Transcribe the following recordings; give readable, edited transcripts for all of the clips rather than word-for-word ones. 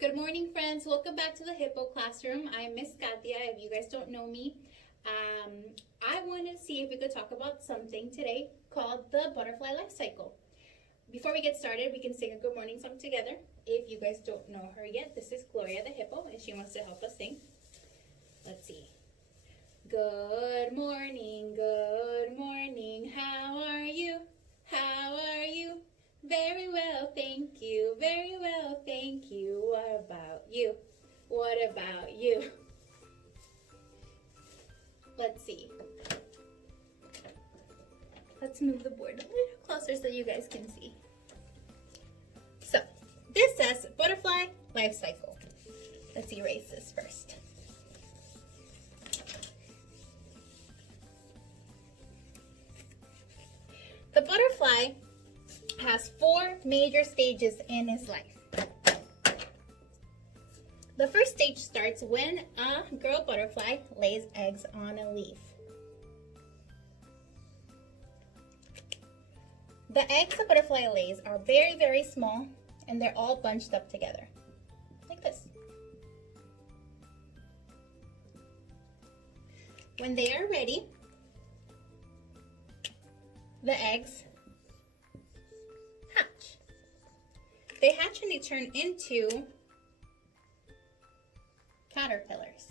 Good morning, friends. Welcome back to the Hippo Classroom. I'm Miss Kattia. If you guys don't know me, I wanted to see if we could talk about something today called the butterfly life cycle. Before we get started, we can sing a good morning song together. If you guys don't know her yet, this is Gloria the Hippo, and she wants to help us sing. Let's see. Good morning, how are you? How are you? Very well, thank you. Very well, thank you. What about you? What about you? Let's see. Let's move the board a little closer so you guys can see. So, this says butterfly life cycle. Let's erase this first. The butterfly has 4 major stages in his life. The first stage starts when a girl butterfly lays eggs on a leaf. The eggs the butterfly lays are very, very small, and they're all bunched up together, like this. When they are ready, the eggs hatch. They hatch and they turn into caterpillars.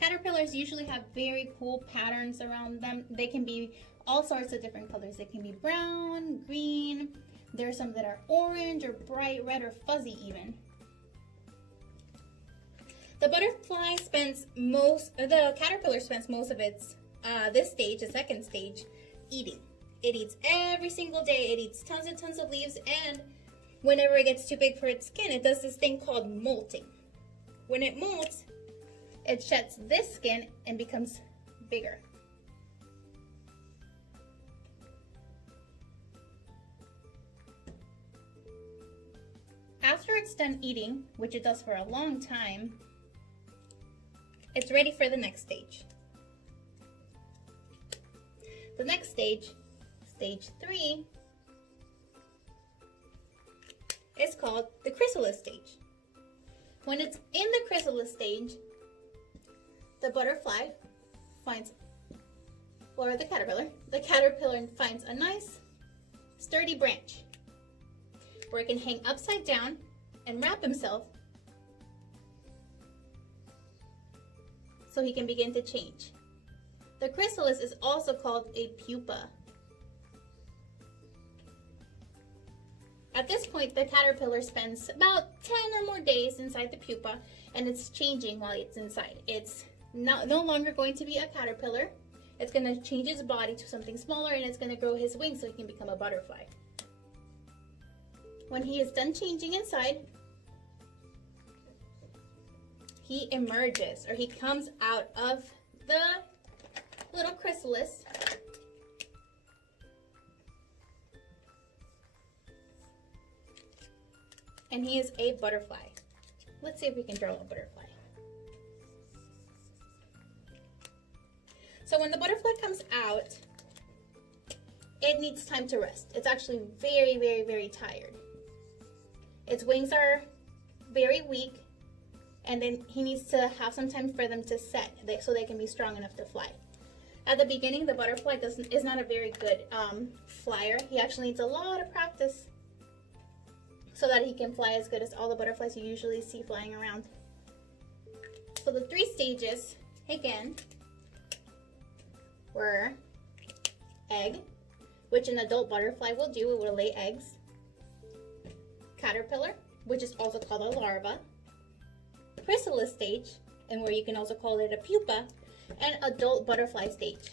Caterpillars usually have very cool patterns around them. They can be all sorts of different colors. They can be brown, green. There are some that are orange or bright red or fuzzy even. The caterpillar spends most of its this stage, the second stage, eating. It eats every single day. It eats tons and tons of leaves, and whenever it gets too big for its skin, it does this thing called molting. When it molts, it sheds this skin and becomes bigger. After it's done eating, which it does for a long time, it's ready for the next stage. The next stage, stage 3, is called the chrysalis stage. When it's in the chrysalis stage, the butterfly finds, or the caterpillar finds a nice sturdy branch where it can hang upside down and wrap himself so he can begin to change. The chrysalis is also called a pupa. At this point, the caterpillar spends about 10 or more days inside the pupa, and it's changing while it's inside. It's no longer going to be a caterpillar. It's going to change its body to something smaller, and it's going to grow his wings so he can become a butterfly. When he is done changing inside, he emerges, or he comes out of the little chrysalis, and he is a butterfly. Let's see if we can draw a butterfly. So when the butterfly comes out, it needs time to rest. It's actually very, very, very tired. Its wings are very weak, and then he needs to have some time for them to set so they can be strong enough to fly. At the beginning, the butterfly is not a very good flyer. He actually needs a lot of practice so that he can fly as good as all the butterflies you usually see flying around. So the 3 stages, again, were egg, which an adult butterfly will do. It will lay eggs. Caterpillar, which is also called a larva. Chrysalis stage, and where you can also call it a pupa, and adult butterfly stage.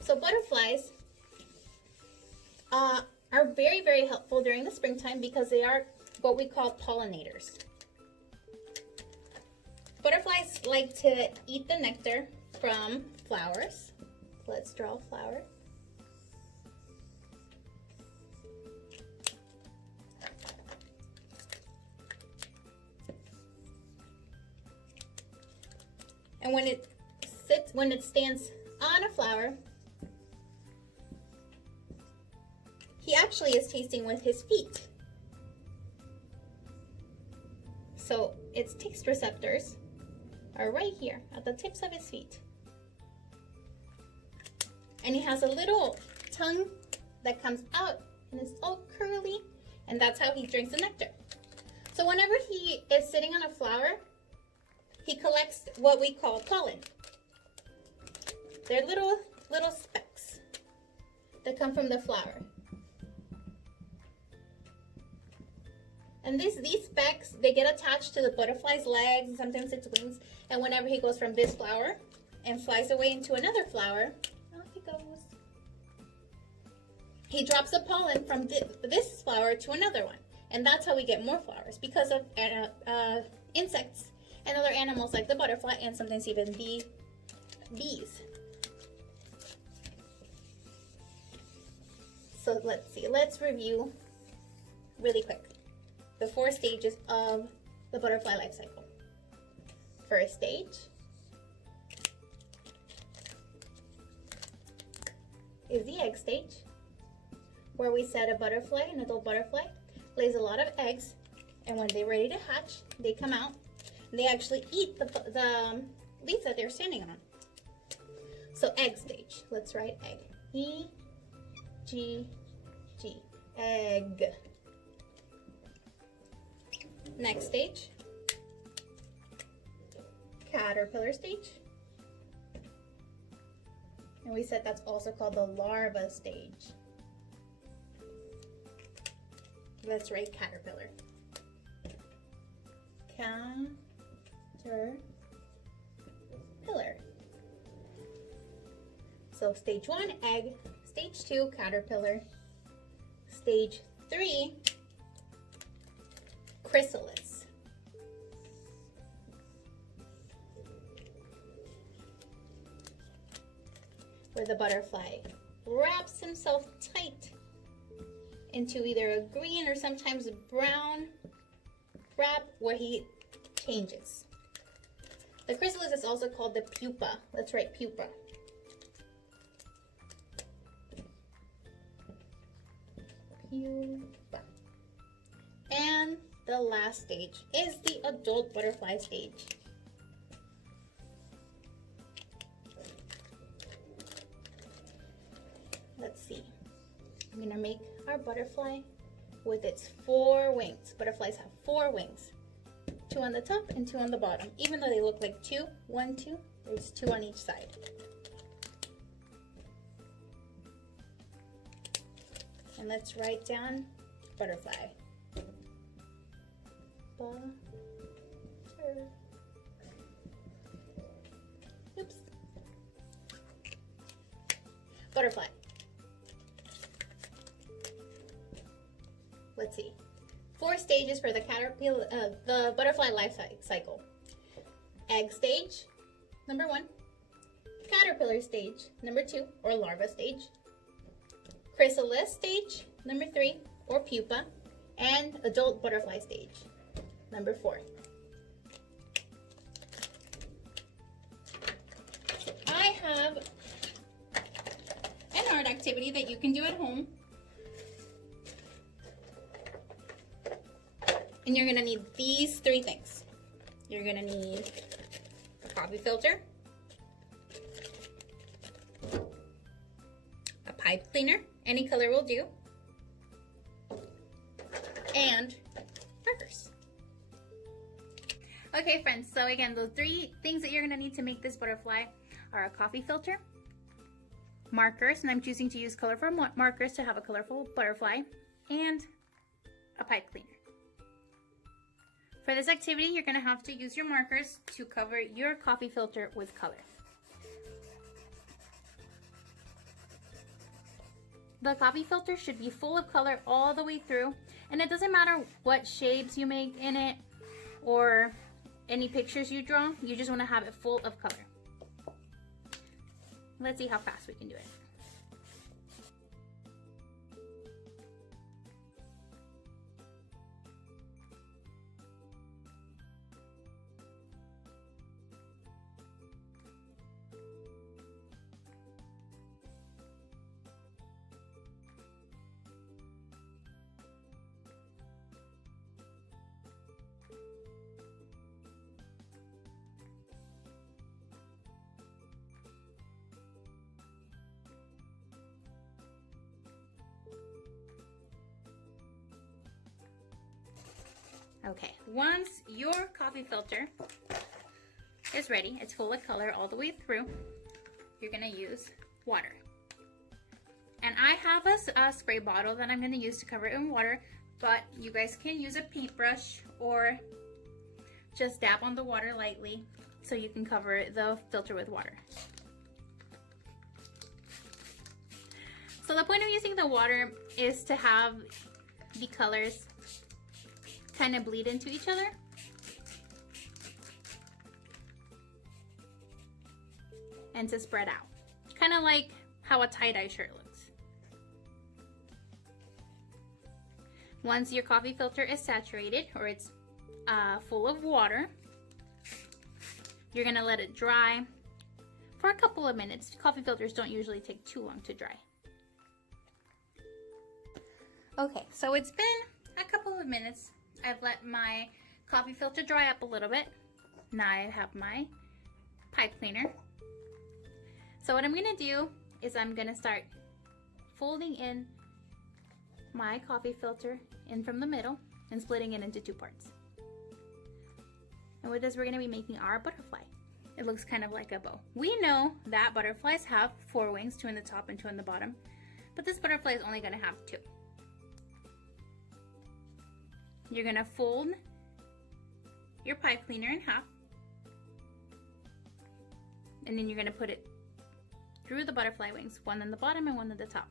So butterflies are very, very helpful during the springtime because they are what we call pollinators. Butterflies like to eat the nectar from flowers. Let's draw a flower. And when it stands on a flower, he actually is tasting with his feet. So its taste receptors are right here at the tips of his feet. And he has a little tongue that comes out and it's all curly, and that's how he drinks the nectar. So whenever he is sitting on a flower, he collects what we call pollen. They're little specks that come from the flower. And these specks, they get attached to the butterfly's legs and sometimes its wings. And whenever he goes from this flower and flies away into another flower, off he goes. He drops the pollen from this flower to another one. And that's how we get more flowers, because of insects and other animals like the butterfly and sometimes even the bees. So let's see, let's review really quick the 4 stages of the butterfly life cycle. First stage is the egg stage, where we said a butterfly, an adult butterfly, lays a lot of eggs, and when they're ready to hatch, they come out and they actually eat the leaf that they're standing on. So egg stage, let's write egg. E-G-G, egg. Next stage, caterpillar stage. And we said that's also called the larva stage. Let's write caterpillar. Caterpillar. So stage 1, egg. Stage 2, caterpillar. Stage 3, chrysalis. Where the butterfly wraps himself tight into either a green or sometimes a brown wrap, where he changes. The chrysalis is also called the pupa. Let's write pupa. Pupa. And the last stage is the adult butterfly stage. Let's see. I'm gonna make our butterfly with its 4 wings. Butterflies have 4 wings. 2 on the top and 2 on the bottom. Even though they look like 2, 1, 2, there's 2 on each side. And let's write down butterfly. Oops. Butterfly. Let's see. 4 stages for the caterpillar, the butterfly life cycle. Egg stage, number 1. Caterpillar stage, number 2, or larva stage. Chrysalis stage, number 3, or pupa. And adult butterfly stage, number 4. I have an art activity that you can do at home. And you're gonna need these 3 things. You're gonna need a coffee filter, a pipe cleaner, any color will do, and markers. Okay friends, so again, the 3 things that you're gonna need to make this butterfly are a coffee filter, markers, and I'm choosing to use colorful markers to have a colorful butterfly, and a pipe cleaner. For this activity, you're gonna have to use your markers to cover your coffee filter with color. The coffee filter should be full of color all the way through, and it doesn't matter what shapes you make in it or any pictures you draw, you just wanna have it full of color. Let's see how fast we can do it. Okay, once your coffee filter is ready, it's full of color all the way through, you're gonna use water. And I have a spray bottle that I'm gonna use to cover it in water, but you guys can use a paintbrush or just dab on the water lightly so you can cover the filter with water. So the point of using the water is to have the colors kind of bleed into each other. And to spread out. Kind of like how a tie-dye shirt looks. Once your coffee filter is saturated or it's full of water, you're gonna let it dry for a couple of minutes. Coffee filters don't usually take too long to dry. Okay, so it's been a couple of minutes. I've let my coffee filter dry up a little bit. Now I have my pipe cleaner. So what I'm gonna do is I'm gonna start folding in my coffee filter in from the middle and splitting it into 2 parts. And with this, we're gonna be making our butterfly. It looks kind of like a bow. We know that butterflies have 4 wings, 2 in the top and 2 in the bottom, but this butterfly is only gonna have 2. You're gonna fold your pipe cleaner in half, and then you're gonna put it through the butterfly wings, 1 in the bottom and 1 in the top,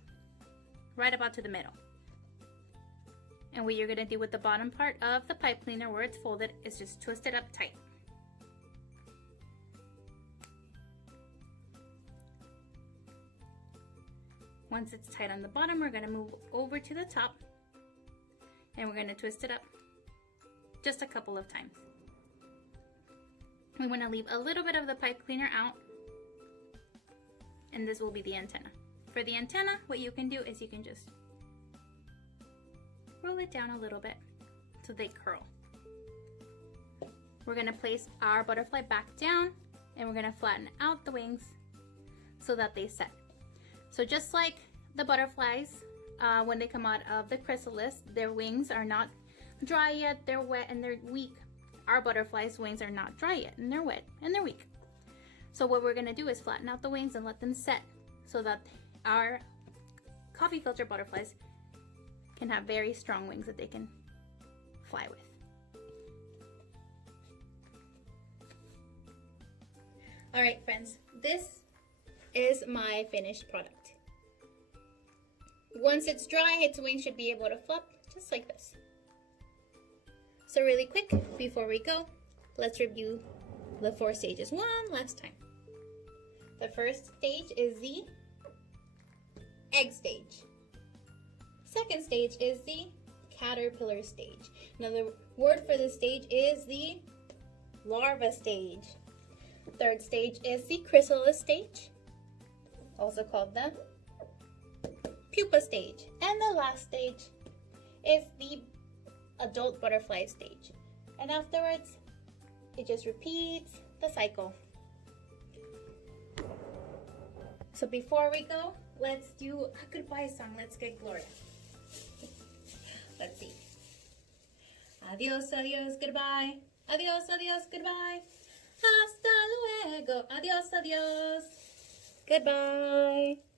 right about to the middle. And what you're gonna do with the bottom part of the pipe cleaner where it's folded is just twist it up tight. Once it's tight on the bottom, we're gonna move over to the top and we're gonna twist it up just a couple of times. We wanna leave a little bit of the pipe cleaner out, and this will be the antenna. For the antenna, what you can do is you can just roll it down a little bit so they curl. We're gonna place our butterfly back down and we're gonna flatten out the wings so that they set. So just like the butterflies, when they come out of the chrysalis, their wings are not dry yet, they're wet and they're weak. Our butterflies' wings are not dry yet and they're wet and they're weak. So what we're gonna do is flatten out the wings and let them set so that our coffee filter butterflies can have very strong wings that they can fly with. All right, friends, this is my finished product. Once it's dry, its wings should be able to flap just like this. So really quick, before we go, let's review the 4 stages one last time. The first stage is the egg stage. Second stage is the caterpillar stage. Another word for this stage is the larva stage. Third stage is the chrysalis stage, also called the pupa stage. And the last stage is the adult butterfly stage. And afterwards, it just repeats the cycle. So before we go, let's do a goodbye song. Let's get Gloria. Let's see. Adios, adios, goodbye. Adios, adios, goodbye. Hasta luego. Adios, adios. Goodbye.